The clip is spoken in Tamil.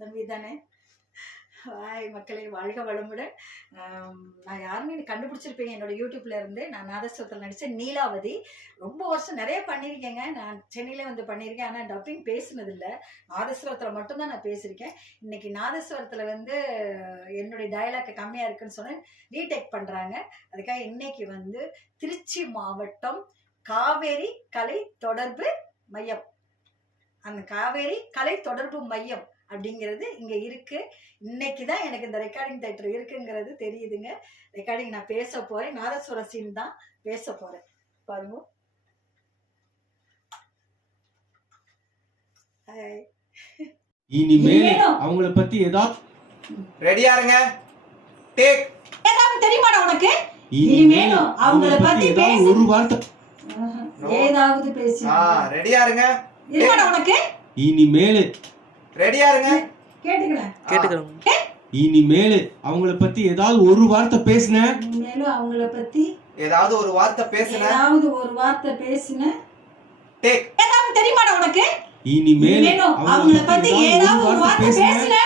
தம்பி தானே? ஹாய் மக்களே, வாழ்க வளமுடன். நான் யாருன்னு கண்டுபிடிச்சிருப்பீங்க என்னோட யூடியூப்ல இருந்து. நான் நாதஸ்வரத்தில் நடித்தேன் நீலாவதி. ரொம்ப வருஷம் நிறைய பண்ணியிருக்கேங்க. நான் சென்னையிலே வந்து பண்ணியிருக்கேன். ஆனால் டப்பிங் பேசுனதில்லை. நாதஸ்வரத்தில் மட்டும்தான் நான் பேசியிருக்கேன். இன்னைக்கு நாதஸ்வரத்தில் வந்து என்னுடைய டயலாக் கம்மியாக இருக்குன்னு சொன்னேன், ரீடேக் பண்ணுறாங்க. அதுக்காக இன்னைக்கு வந்து திருச்சி மாவட்டம் காவேரி கலை தொடர்பு மையம், அந்த காவேரி கலை தொடர்பு மையம் அப்படிங்கிறது இங்கே இருக்குது. இன்னைக்கு தான் எனக்கு இந்த ரெக்கார்டிங் தேட்டர் இருக்குங்கிறது தெரியுதுங்க. ரெக்கார்டிங் நான் பேச போகிறேன். நாதஸ்வர சீன் தான் பேச போகிறேன். பாருங்க. இனிமேல் அவங்கள பத்தி ஏதாவது ரெடியா இருங்க. டேக். ஏதாவது தெரியுமாடா உனக்கு? இனிமேல் அவங்கள பத்தி ஏதாவது ஒரு வார்த்தை ஏதாவது பேசி. ரெடியா இருங்க. இருமாடா உனக்கு? இனிமேல் ரெடியா இருங்க. கேட்டுக்கிறேன். இனிமேல் அவங்கள பத்தி ஏதாவது ஒரு வார்த்தை பேசுன. இனிமேலும் அவங்கள பத்தி ஏதாவது ஒரு வார்த்தை பேசுன. ஏதாவது ஒரு வார்த்தை பேசுன. டேக். ஏதாவது தெரியுமாடா உனக்கு? இனிமேல் அவங்கள பத்தி ஏதாவது ஒரு வார்த்தை பேசுன.